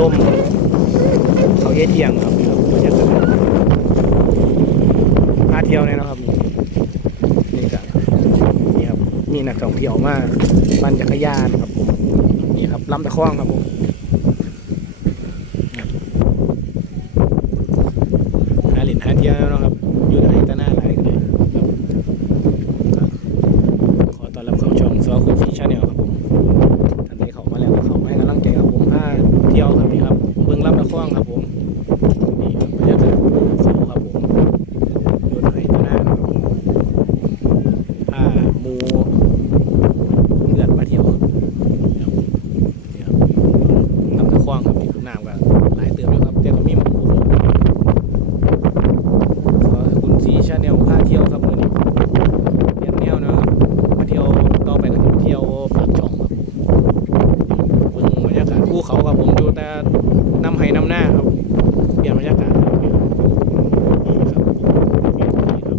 นมเขาเยี่ยงครับบรรยากาศพาเที่ยวเนี่ยนะครับนี่ก็นี่ครับมีนักท่องเที่ยวมาปั่นจักรยานครับผมนี่ครับลำตะคองครับผมหาหลินหาเที่ยวแล้วนะครับอยู่ในตะหน้าไหลกันเลยครับขอต้อนรับเข้าช่องซอคุณฟีชาแนลครับผม ที่ยวครับนี่ครับเบื้องลำตะคองครับผมนี่ครับบรรยากาศเขาครับผมอยู่ในตะหน้าครับผมพามูเพื่อนมาเที่ยวครับนี่ครับรับลำตะคองครับนี่น้ำก็หลายเติมอยู่ครับแต่ก็มีหมอกอยู่ขอคุณสีชาแนลพาเที่ยวครับมื้อนี้เปลี่ยนแนวนะครับมาเที่ยวต่อไปก็จะไปเที่ยวปากช่องครับ เบิ่งบรรยากาศภูเขาครับผมอยู่แต่น้ำไห้น้ำหน้าครับเปลี่ยนบรรยากาศครับนี่ครับนี่ครับ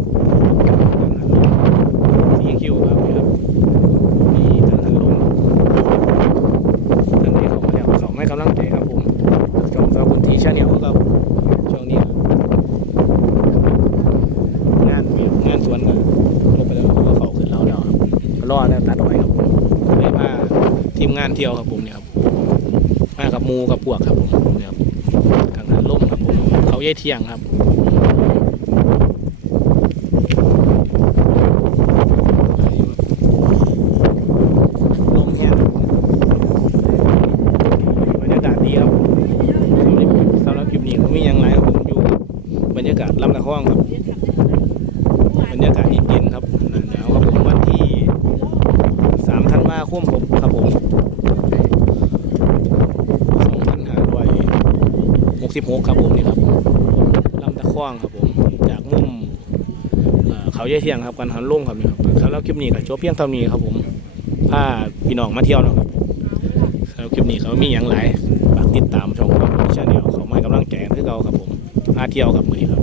สีคิวครับนี่ครับมีทางทันลมท่านที่เขามาแล้วเขาไม่กำลังใจครับผมช่องสาวบุญทีชาแนลครับช่วงนี้ครับงานมีงานสวนกันลงไปแล้วก็เขาขึ้นเราแล้วครับ รอแล้วตัดอาไว้ครับผมเลยพาทีมงานเที่ยวครับผมเนี่ยครับมากับมูกับพวกครับผมเนี่ยครับกลางหันล่มครับผมเขาเย่เที่ยงครับลมแครับผมบรรยากาศดีครับสำหรับคลิปนี้เขามีหยังไรครับผมยูบรรยากาศลำตะคองครับ บรรยากาศเย็นๆครับหนาหนาวครับผมวันที่สามธันวาคมผมครับผม2566ครับผมนี่ครับลำตะคองครับผม จากมุมเอ่อเขาเยี่ยเที่ยงครับกันหันลงครับนี่ครับสำหรับคลิปนี้ก็จบเพียงเท่านี้ครับผมพาพี่น้องมาเที่ยวเนาะครับสำหรับคลิปนี้เขามีอย่างไรฝากติดตามช่องของชาแนลเขามาให้กำลังใจกันคือเก่าครับผมพาเที่ยวครับมือนี้ครับ